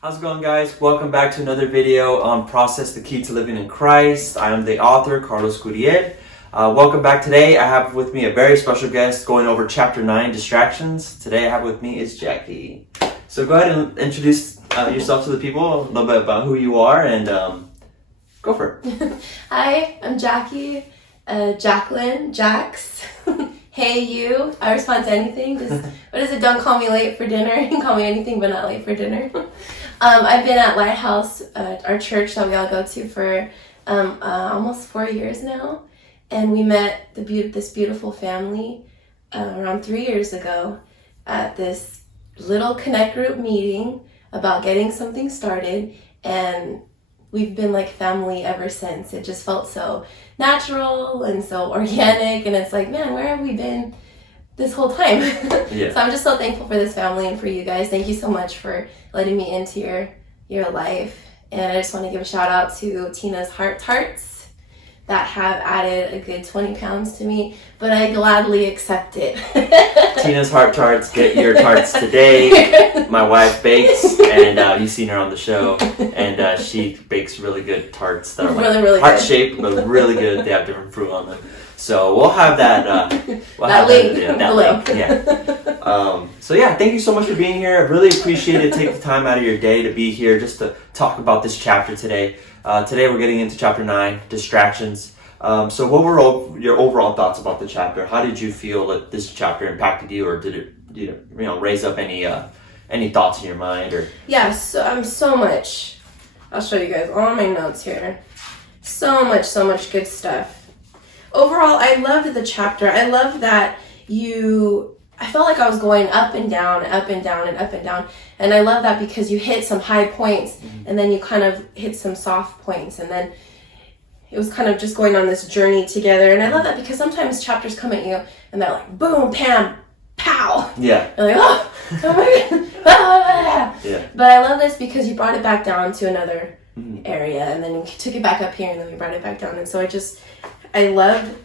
How's it going, guys? Welcome back to another video on Process the Key to Living in Christ. I am the author, Carlos Gutierrez. Welcome back. Today I have with me a very special guest going over chapter 9, Distractions. Today I have with me is Jackie. So go ahead and introduce yourself to the people, a little bit about who you are, and go for it. Hi, I'm Jackie, Jacqueline, Jax. Hey, you. I respond to anything. Just, what is it? Don't call me late for dinner. You can call me anything but not late for dinner. I've been at Lighthouse, our church that we all go to, for almost 4 years now. And we met this beautiful family around 3 years ago at this little Connect group meeting about getting something started. And we've been like family ever since. It just felt so natural and so organic. And it's like, man, where have we been this whole time? Yeah. So I'm just so thankful for this family and for you guys. Thank you so much for letting me into your life. And I just want to give a shout out to Tina's Heart Tarts that have added a good 20 pounds to me, but I gladly accept it. Tina's Heart Tarts, get your tarts today. My wife bakes, and you've seen her on the show, and she bakes really good tarts that are like really heart-shaped, but really good. They have different fruit on them. So we'll have that. That link below. Yeah. So yeah, thank you so much for being here. I really appreciate it. Take the time out of your day to be here just to talk about this chapter today. Today we're getting into chapter 9, Distractions. So what were your overall thoughts about the chapter? How did you feel that this chapter impacted you, or did it raise up any thoughts in your mind? Or Yeah, so much. I'll show you guys all my notes here. So much good stuff. Overall, I loved the chapter. I loved that I felt like I was going up and down, up and down, and up and down. And I love that because you hit some high points, and then you kind of hit some soft points. And then it was kind of just going on this journey together. And I love that because sometimes chapters come at you, and they're like, boom, pam, pow. Yeah. You're like, oh my God. Yeah. But I love this because you brought it back down to another area, and then you took it back up here, and then we brought it back down. And so I love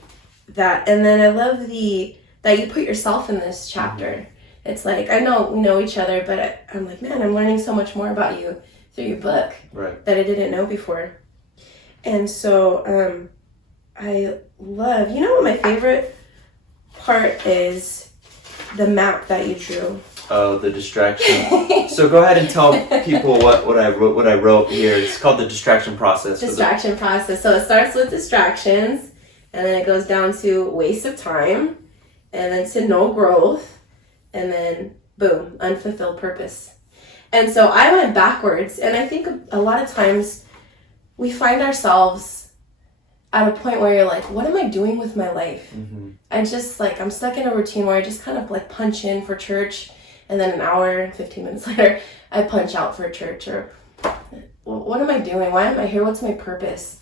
that. And then I love that you put yourself in this chapter. It's like, I know we know each other, but I'm like, man, I'm learning so much more about you through your book that I didn't know before. And so I love, what my favorite part is? The map that you drew. Oh, the distraction. So go ahead and tell people what I wrote here. It's called the distraction process. Distraction process. So it starts with distractions, and then it goes down to waste of time, and then to no growth, and then boom, unfulfilled purpose. And so I went backwards, and I think a lot of times we find ourselves at a point where you're like, what am I doing with my life? I just I'm stuck in a routine where I just kind of punch in for church, and then an hour and 15 minutes later, I punch out for church. Or what am I doing? Why am I here? What's my purpose?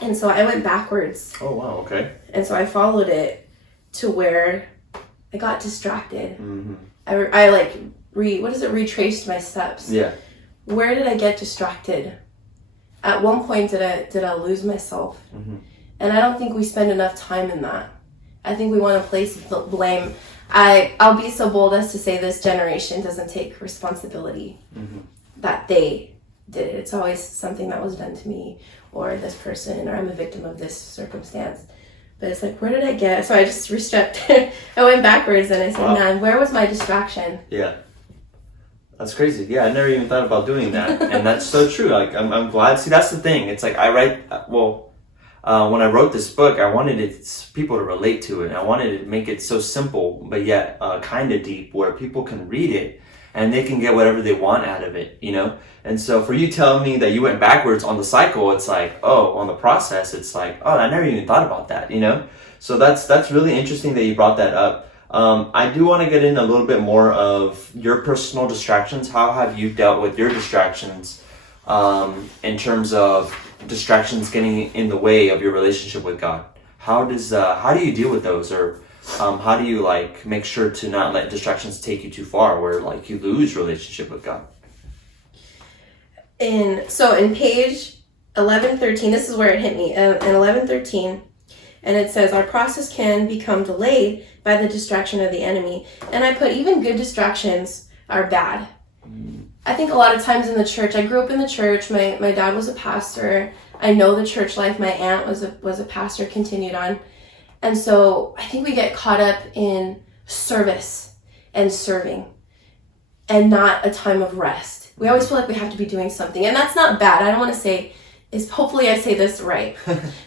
And so I went backwards. Oh, wow, okay. And so I followed it to where I got distracted. I retraced my steps. Yeah. Where did I get distracted? At one point, did I lose myself? And I don't think we spend enough time in that. I think we want to place blame. I'll be so bold as to say this generation doesn't take responsibility that they did it. It's always something that was done to me, or this person, or I'm a victim of this circumstance. But it's like, where did I get? So I just I went backwards, and I said, man, where was my distraction? Yeah. That's crazy. Yeah, I never even thought about doing that. And that's so true. Like, I'm glad. See, that's the thing. It's like when I wrote this book, I wanted people to relate to it. I wanted to make it so simple, but yet kind of deep, where people can read it and they can get whatever they want out of it, And so for you telling me that you went backwards on the cycle, it's like, oh, on the process, it's like, oh, I never even thought about that, So that's really interesting that you brought that up. I do want to get in a little bit more of your personal distractions. How have you dealt with your distractions in terms of distractions getting in the way of your relationship with God? How do you deal with those, or how do you make sure to not let distractions take you too far, where you lose relationship with God? In page 1113, this is where it hit me. In 1113, and it says, our process can become delayed by the distraction of the enemy. And I put, even good distractions are bad. I think a lot of times in the church, I grew up in the church. My dad was a pastor. I know the church life. My aunt was a pastor, continued on. And so I think we get caught up in service and serving and not a time of rest. We always feel like we have to be doing something. And that's not bad. I don't want to say, hopefully I say this right.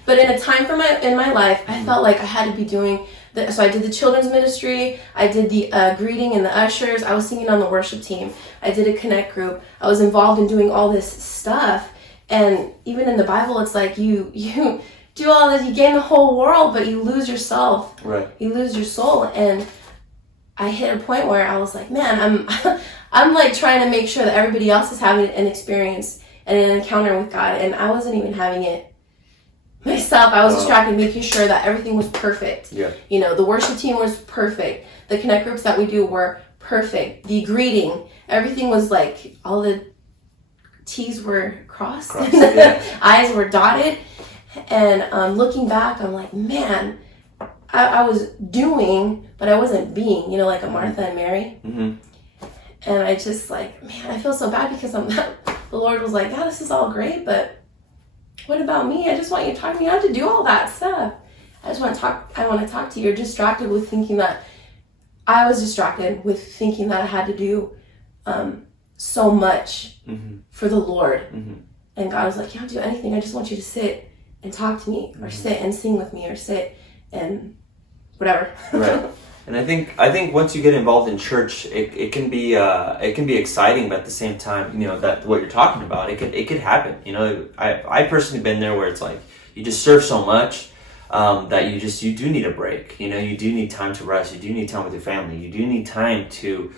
But in a time in my life, I felt like I had to be doing, so I did the children's ministry, I did the greeting and the ushers, I was singing on the worship team, I did a connect group, I was involved in doing all this stuff. And even in the Bible, it's like you do all this, you gain the whole world, but you lose yourself. Right. You lose your soul. And I hit a point where I was like, man, I'm like trying to make sure that everybody else is having an experience and an encounter with God, and I wasn't even having it myself. I was distracted, making sure that everything was perfect. Yeah. You know, the worship team was perfect. The connect groups that we do were perfect. The greeting, everything was like, all the T's were crossed. Yeah. I's were dotted. And looking back, I'm like, man, I was doing, but I wasn't being, you know, like a Martha and Mary. Mm-hmm. And I just like, man, I feel so bad because the Lord was like, yeah, this is all great, but what about me? I just want you to talk to me. I have to do all that stuff. I want to talk to you. You're distracted with thinking that, I was distracted with thinking that I had to do so much for the Lord. Mm-hmm. And God was like, you don't do anything. I just want you to sit and talk to me, or sit and sing with me, or sit and whatever. Right. And I think once you get involved in church, it can be exciting, but at the same time, you know, that what you're talking about, it could happen. You know, I personally been there where it's like you just serve so much that you do need a break. You know, you do need time to rest. You do need time with your family. You do need time to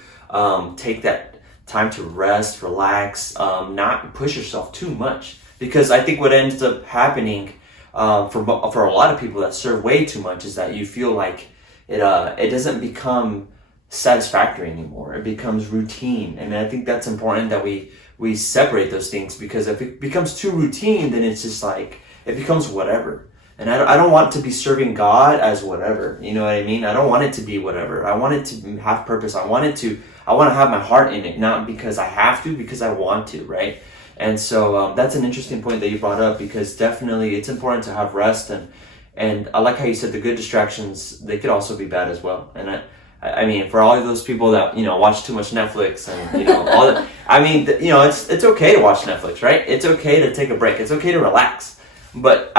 take that time to rest, relax, not push yourself too much. Because I think what ends up happening for a lot of people that serve way too much is that you feel like it doesn't become satisfactory anymore. It becomes routine, and I think that's important that we separate those things, because if it becomes too routine, then it's just like it becomes whatever. And I don't want to be serving God as whatever. You know what I mean? I don't want it to be whatever. I want it to have purpose. I want to have my heart in it, not because I have to, because I want to, right? And so that's an interesting point that you brought up, because definitely it's important to have rest, and I like how you said the good distractions, they could also be bad as well. And I mean, for all of those people that, you know, watch too much Netflix and, you know, all that, I mean, you know, it's okay to watch Netflix, right? It's okay to take a break. It's okay to relax. But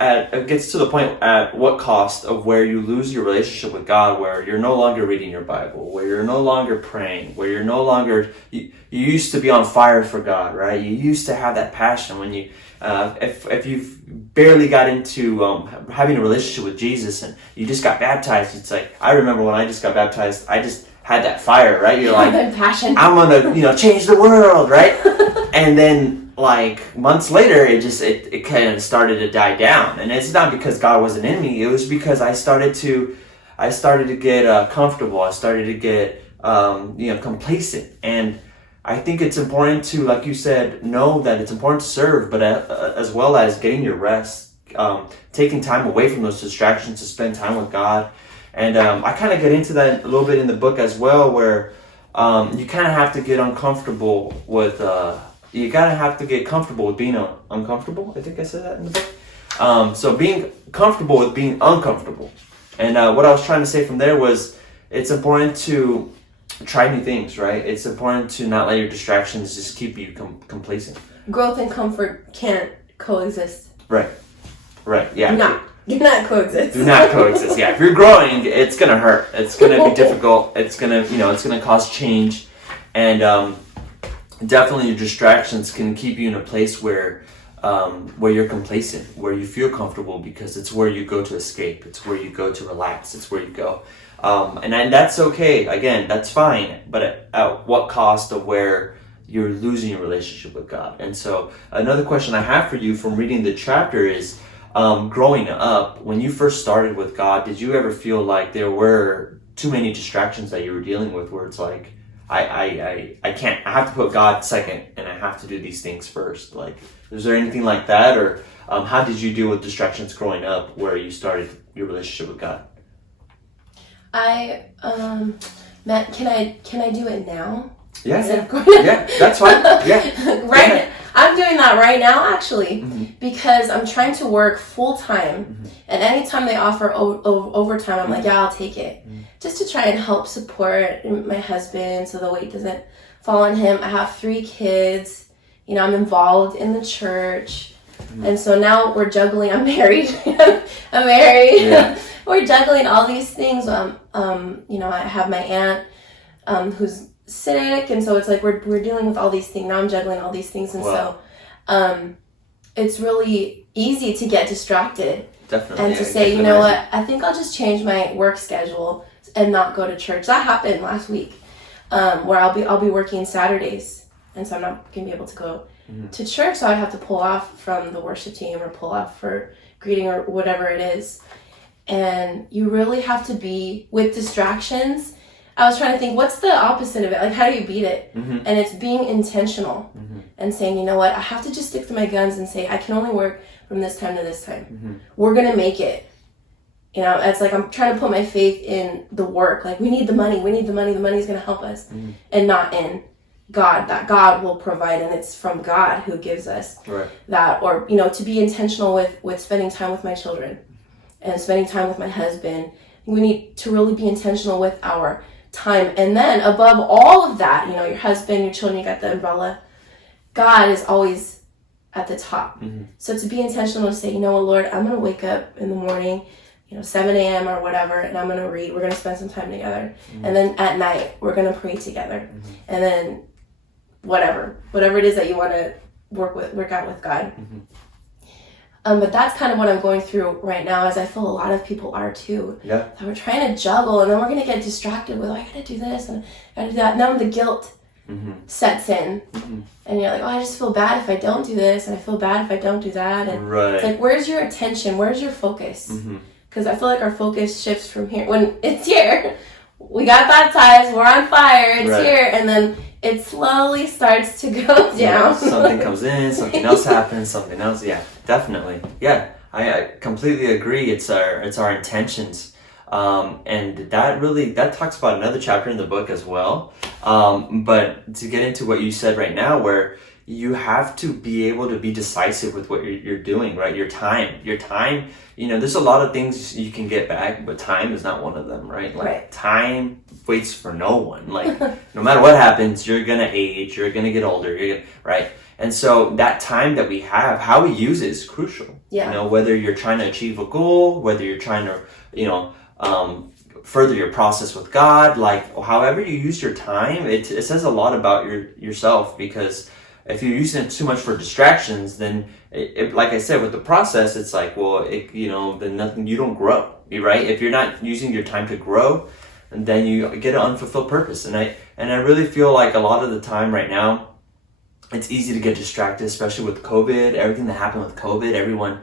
it gets to the point at what cost of where you lose your relationship with God, where you're no longer reading your Bible, where you're no longer praying, where you're no longer, you used to be on fire for God, right? You used to have that passion when you, if you've barely got into having a relationship with Jesus and you just got baptized, it's like, I remember when I just got baptized, I just had that fire, right? You're like, passion. I'm gonna, you know, change the world, right? And then like months later, it kind of started to die down. And it's not because God wasn't in me. It was because I started to get comfortable. I started to get, you know, complacent. And I think it's important to, like you said, know that it's important to serve, but as well as getting your rest, taking time away from those distractions to spend time with God. And I kind of get into that a little bit in the book as well, where you kind of have to get uncomfortable with, you gotta have to get comfortable with being uncomfortable. I think I said that in the book. So being comfortable with being uncomfortable. And what I was trying to say from there was, it's important to try new things, right? It's important to not let your distractions just keep you complacent. Growth and comfort can't coexist. Right, yeah. Do not coexist. Do not coexist, yeah. If you're growing, it's gonna hurt. It's gonna be difficult. It's gonna cause change. And definitely your distractions can keep you in a place where you're complacent, where you feel comfortable, because it's where you go to escape. It's where you go to relax. It's where you go. And that's okay. Again, that's fine. But at what cost of where you're losing your relationship with God? And so another question I have for you from reading the chapter is, growing up, when you first started with God, did you ever feel like there were too many distractions that you were dealing with, where it's like, I have to put God second, and I have to do these things first? Like, is there anything like that? Or how did you deal with distractions growing up where you started your relationship with God? Matt, can I do it now? Yeah, yeah, that's fine. Yeah, Right. I'm doing that right now, actually, because I'm trying to work full time, and anytime they offer overtime, I'm like, yeah, I'll take it, just to try and help support my husband so the weight doesn't fall on him. I have 3 kids. You know, I'm involved in the church, and so now we're juggling. I'm married. I'm married. Yeah. We're juggling all these things. You know, I have my aunt who's sick, and so it's like we're dealing with all these things. Now I'm juggling all these things, and Wow. so it's really easy to get distracted Definitely. and yeah, to I say, can you know imagine. what, I think I'll just change my work schedule and not go to church. That happened last week, where I'll be working Saturdays, and so I'm not gonna be able to go to church. So I'd have to pull off from the worship team or pull off for greeting or whatever it is. And you really have to be with distractions. I was trying to think, what's the opposite of it? Like, how do you beat it? And it's being intentional and saying, you know what, I have to just stick to my guns and say, I can only work from this time to this time. We're going to make it. You know, it's like I'm trying to put my faith in the work. Like, we need the money. The money's going to help us. And not in God, that God will provide. And it's from God who gives us that. Or, you know, to be intentional with spending time with my children and spending time with my husband. We need to really be intentional with our time. And then above all of that, you know, your husband, your children, you got the umbrella. God is always at the top. So to be intentional to say, you know what, Lord, I'm going to wake up in the morning, you know, 7 a.m. or whatever, and I'm going to read. We're going to spend some time together. And then at night, we're going to pray together. And then whatever it is that you want to work out with God. But that's kind of what I'm going through right now, as I feel a lot of people are too. Yeah. That we're trying to juggle, and then we're going to get distracted with, oh, I got to do this and I got to do that. Now the guilt sets in, and you're like, oh, I just feel bad if I don't do this, and I feel bad if I don't do that. And it's like, where's your attention? Where's your focus? Because I feel like our focus shifts from here. When it's here, we got baptized, we're on fire, it's here, and then it slowly starts to go down. Yeah, something comes in, something else happens, something else. Yeah, definitely. Yeah, I completely agree. It's our intentions, and that talks about another chapter in the book as well. But to get into what you said right now, where you have to be able to be decisive with what you're doing, right? Your time, you know, there's a lot of things you can get back, but time is not one of them, right? Like time waits for no one. Like no matter what happens, you're going to age, you're going to get older, right? And so that time that we have, how we use it is crucial. Yeah. You know, whether you're trying to achieve a goal, whether you're trying to, you know, further your process with God, like however you use your time, it says a lot about yourself, because if you're using it too much for distractions, then like I said, with the process, it's like, well, then you don't grow, right? If you're not using your time to grow, then you get an unfulfilled purpose. And I really feel like a lot of the time right now, it's easy to get distracted, especially with COVID, everything that happened with COVID, everyone.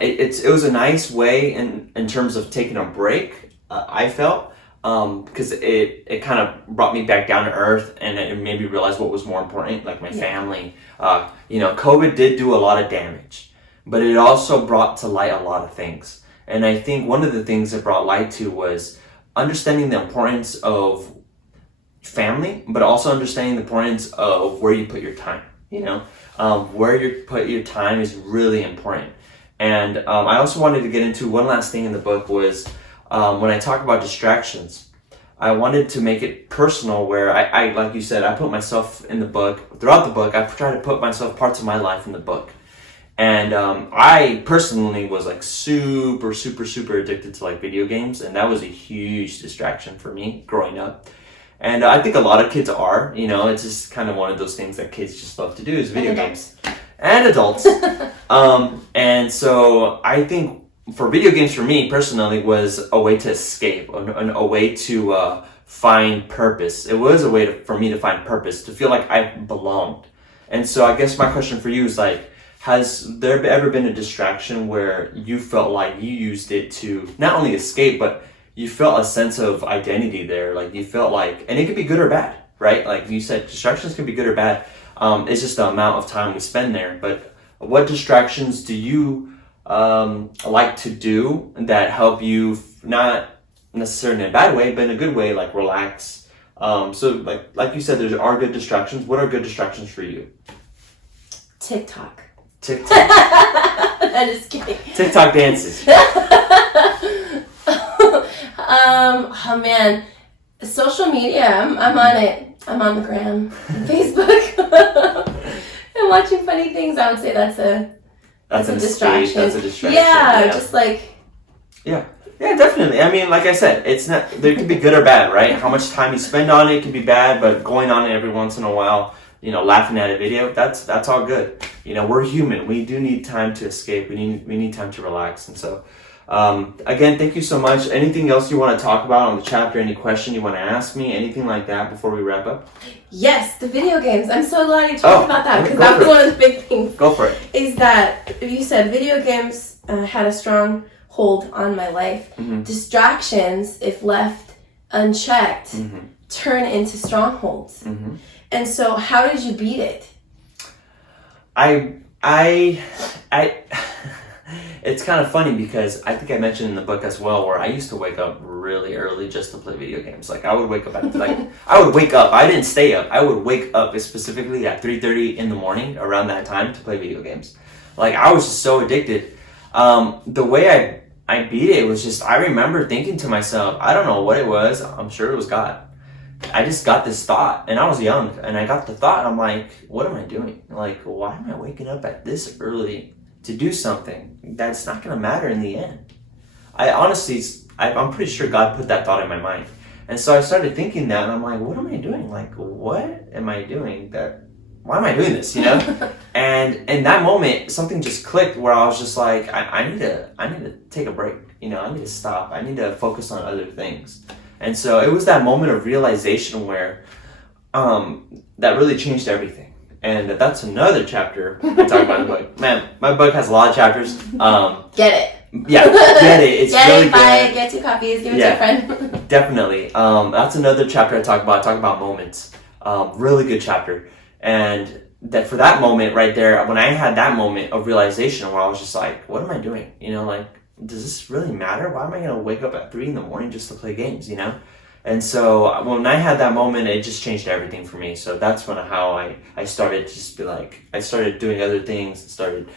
It was a nice way in terms of taking a break, I felt. Because it kind of brought me back down to earth, and it made me realize what was more important, like my family. You know, COVID did do a lot of damage, but it also brought to light a lot of things. And I think one of the things it brought light to was understanding the importance of family, but also understanding the importance of where you put your time. You know, where you put your time is really important. And I also wanted to get into one last thing in the book was, when I talk about distractions, I wanted to make it personal, where I like you said, I put myself in the book. Throughout the book, I tried to put myself, parts of my life in the book. And I personally was like super addicted to like video games, and that was a huge distraction for me growing up. And I think a lot of kids are, you know, it's just kind of one of those things that kids just love to do is video games. And adults. And so I think for video games, for me personally, was a way to escape, a way to find purpose. It was a way for me to find purpose, to feel like I belonged. And so I guess my question for you is like, has there ever been a distraction where you felt like you used it to not only escape, but you felt a sense of identity there? Like you felt like, and it could be good or bad, right? Like you said, distractions can be good or bad. It's just the amount of time we spend there. But what distractions do you like to do that help you, not necessarily in a bad way, but in a good way, like relax, So like you said, there are good distractions. What are good distractions for you? TikTok. TikTok. I'm just kidding. TikTok dances. Oh man, social media. I'm on it. I'm on the gram, Facebook. I'm watching funny things. I would say that's a distraction. That's a distraction. Yeah, just like. Yeah, definitely. I mean, like I said, it's not. There can be good or bad, right? How much time you spend on it can be bad, but going on it every once in a while, laughing at a video, that's all good. We're human. We do need time to escape. We need time to relax, and so. Again, thank you so much. Anything else you want to talk about on the chapter? Any question you want to ask me? Anything like that before we wrap up? Yes, the video games. I'm so glad you talked about that because go that was for it. one of the big things. Go for it. Is that you said video games had a strong hold on my life. Mm-hmm. Distractions, if left unchecked, Mm-hmm. turn into strongholds. Mm-hmm. And so, how did you beat it? I it's kind of funny because I think I mentioned in the book as well where I used to wake up really early just to play video games. Like I would wake up I didn't stay up. I would wake up specifically at 3:30 in the morning around that time to play video games. Like I was just so addicted. The way I beat it was just I remember thinking to myself, I don't know what it was. I'm sure it was God. I just got this thought, and I was young, and I got the thought, I'm like, what am I doing? Like, why am I waking up at this early to do something that's not going to matter in the end? I'm pretty sure God put that thought in my mind. And so I started thinking that, and I'm like, what am I doing? Like, what am I doing? Why am I doing this, And in that moment, something just clicked where I was just like, I need to take a break, I need to stop. I need to focus on other things. And so it was that moment of realization where that really changed everything. And that's another chapter I talk about in the book. Man, my book has a lot of chapters. Get it. Yeah, get it. It's get really it, buy good. it, get 2 copies, give it to a friend. Definitely. That's another chapter I talk about. I talk about moments. Really good chapter. And that for that moment right there, when I had that moment of realization where I was just like, what am I doing? Does this really matter? Why am I going to wake up at 3 a.m. just to play games, And so when I had that moment, it just changed everything for me. So that's how I started to just be like, I started doing other things, started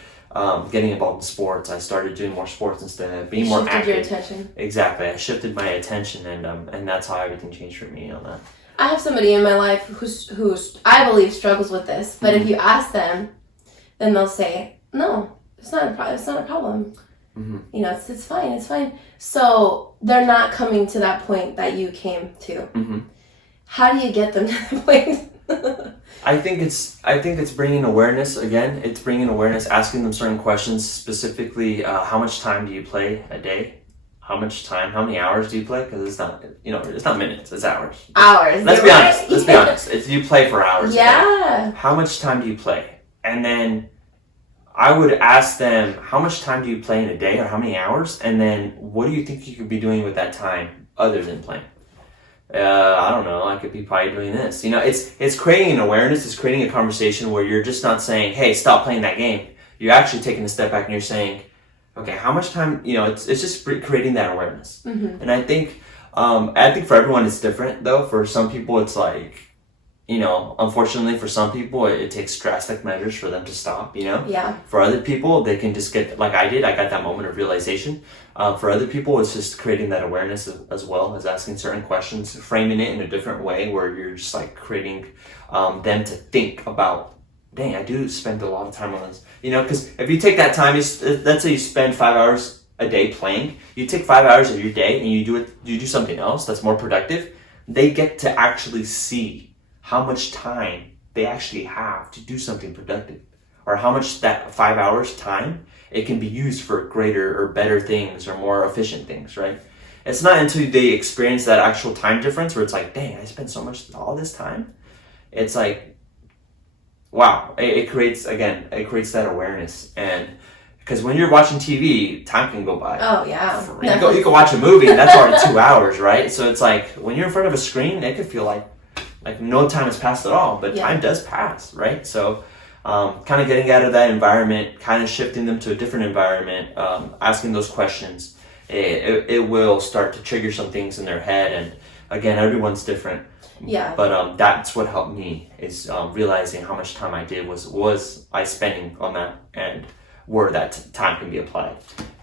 getting involved in sports. I started doing more sports instead, being more active. Shifted your attention. Exactly. I shifted my attention, and that's how everything changed for me on that. I have somebody in my life who I believe struggles with this, but if you ask them, then they'll say, no, it's not a problem. Mm-hmm. It's fine. So they're not coming to that point that you came to. Mm-hmm. How do you get them to that point? I think it's bringing awareness again. It's bringing awareness, asking them certain questions, specifically, how much time do you play a day? How many hours do you play? Because it's not minutes, it's hours. Hours. Let's be honest. You play for hours. Yeah. How much time do you play? And then I would ask them, how much time do you play in a day or how many hours? And then what do you think you could be doing with that time other than playing? I don't know. I could be probably doing this. It's creating an awareness. It's creating a conversation where you're just not saying, hey, stop playing that game. You're actually taking a step back and you're saying, okay, how much time, it's just creating that awareness. Mm-hmm. And I think for everyone it's different though. For some people it's like, unfortunately for some people it takes drastic measures for them to stop, Yeah. For other people, they can just get, like I did, I got that moment of realization. For other people, it's just creating that awareness as well as asking certain questions, framing it in a different way where you're just like creating them to think about, dang, I do spend a lot of time on this. Because if you take that time, let's say you spend 5 hours a day playing, you take 5 hours of your day and you do something else that's more productive, they get to actually see how much time they actually have to do something productive, or how much that 5 hours time it can be used for greater or better things or more efficient things, right? It's not until they experience that actual time difference where it's like, dang, I spent all this time. It's like, wow, it creates that awareness. And because when you're watching TV, time can go by. Oh yeah. You can watch a movie and that's already 2 hours, right? So it's like when you're in front of a screen, it could feel like no time has passed at all, but time does pass, right? So kind of getting out of that environment, kind of shifting them to a different environment, asking those questions, it will start to trigger some things in their head, again, everyone's different. Yeah. But that's what helped me is realizing how much time I did was I spending on that and where that time can be applied.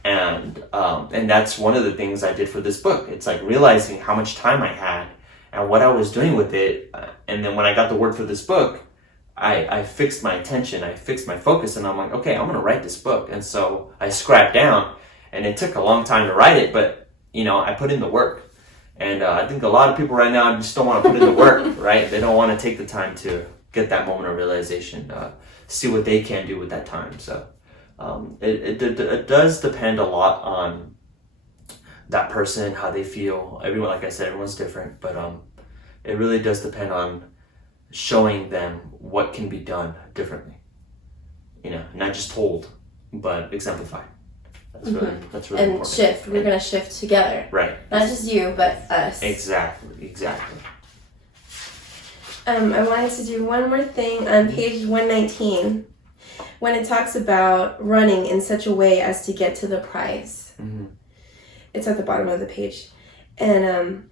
And that's one of the things I did for this book. It's like realizing how much time I had and what I was doing with it. And then when I got the word for this book, I fixed my attention, I fixed my focus, and I'm like, okay, I'm going to write this book. And so I scribed down, and it took a long time to write it, but, I put in the work. And I think a lot of people right now just don't want to put in the work, right? They don't want to take the time to get that moment of realization, see what they can do with that time. So it does depend a lot on that person, how they feel. Everyone, like I said, everyone's different, but it really does depend on showing them what can be done differently. Not just told, but exemplified. That's really and important. shift. We're gonna shift together. Right. Not just you, but us. Exactly. I wanted to do one more thing on page 119 when it talks about running in such a way as to get to the prize. Mm-hmm. It's at the bottom of the page. And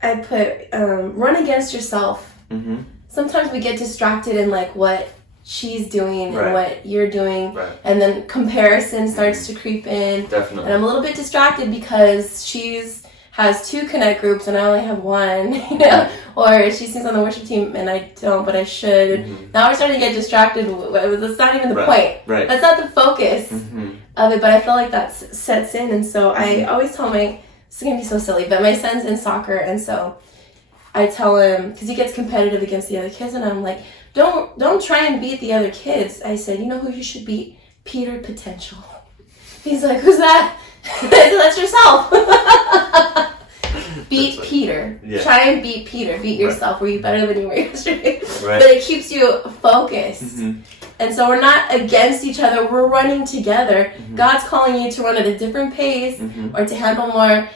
I put run against yourself. Mm-hmm. Sometimes we get distracted in like what she's doing and what you're doing, and then comparison starts to creep in. Definitely. And I'm a little bit distracted because has 2 connect groups and I only have 1, or she sings on the worship team and I don't, but I should. Mm-hmm. Now we're starting to get distracted. That's not even the point. Right. That's not the focus of it, but I feel like that sets in. And so I always tell it's going to be so silly, but my son's in soccer, and so I tell him, because he gets competitive against the other kids, and I'm like, don't try and beat the other kids. I said, you know who you should beat? Peter Potential. He's like, who's that? That's yourself. Beat Peter. Yeah. Try and beat Peter. Beat yourself. Were you better than you were yesterday? But it keeps you focused. Mm-hmm. And so we're not against each other. We're running together. Mm-hmm. God's calling you to run at a different pace or to handle more.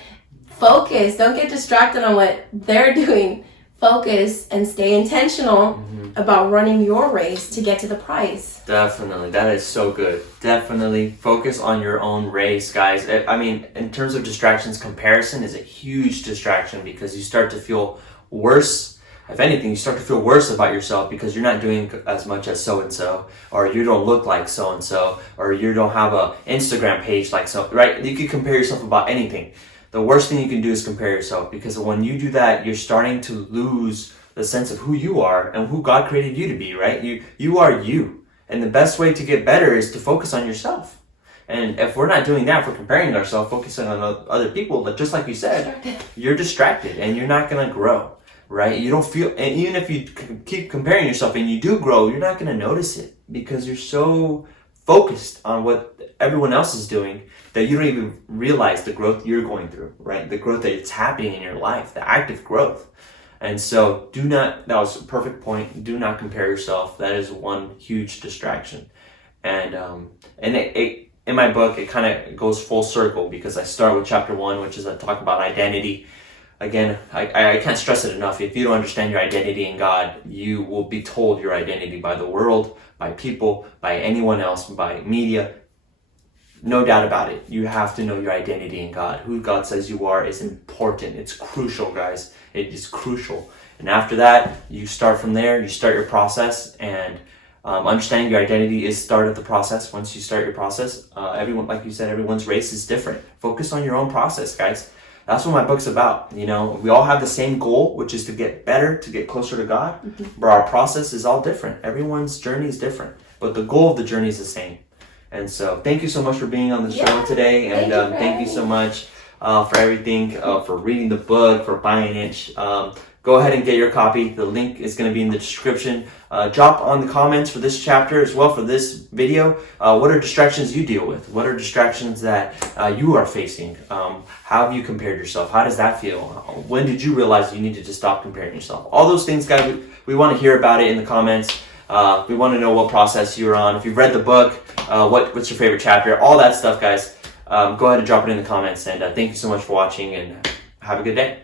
Focus. Don't get distracted on what they're doing. Focus and stay intentional about running your race to get to the prize. Definitely. That is so good. Definitely focus on your own race, guys. I mean, in terms of distractions, comparison is a huge distraction because you start to feel worse. If anything, you start to feel worse about yourself because you're not doing as much as so-and-so, or you don't look like so-and-so, or you don't have a Instagram page like so, right? You can compare yourself about anything. The worst thing you can do is compare yourself, because when you do that, you're starting to lose the sense of who you are and who God created you to be, right? You are you. And the best way to get better is to focus on yourself. And if we're not doing that, if we're comparing ourselves, focusing on other people, just like you said, you're distracted and you're not going to grow, right? You don't feel, and even if you keep comparing yourself and you do grow, you're not going to notice it because you're so focused on what everyone else is doing that you don't even realize the growth you're going through, right? The growth that's happening in your life, the active growth. And so that was a perfect point. Do not compare yourself. That is one huge distraction. And it in my book, it kind of goes full circle because I start with chapter 1, which is I talk about identity. Again, I can't stress it enough. If you don't understand your identity in God, you will be told your identity by the world, by people, by anyone else, by media. No doubt about it. You have to know your identity in God. Who God says you are is important. It's crucial, guys. It is crucial. And after that, you start from there. You start your process, and understanding your identity is start of the process. Once you start your process, everyone, like you said, everyone's race is different. Focus on your own process, guys. That's what my book's about. We all have the same goal, which is to get better, to get closer to God. But our process is all different. Everyone's journey is different, but the goal of the journey is the same. And so thank you so much for being on the show today. And thank you so much for everything, for reading the book, for buying it. Go ahead and get your copy. The link is going to be in the description. Drop on the comments for this chapter as well, for this video. What are distractions you deal with? What are distractions that you are facing? How have you compared yourself? How does that feel? When did you realize you needed to stop comparing yourself? All those things, guys, we want to hear about it in the comments. We want to know what process you're on. If you've read the book, what's your favorite chapter? All that stuff, guys. Go ahead and drop it in the comments. And thank you so much for watching, and have a good day.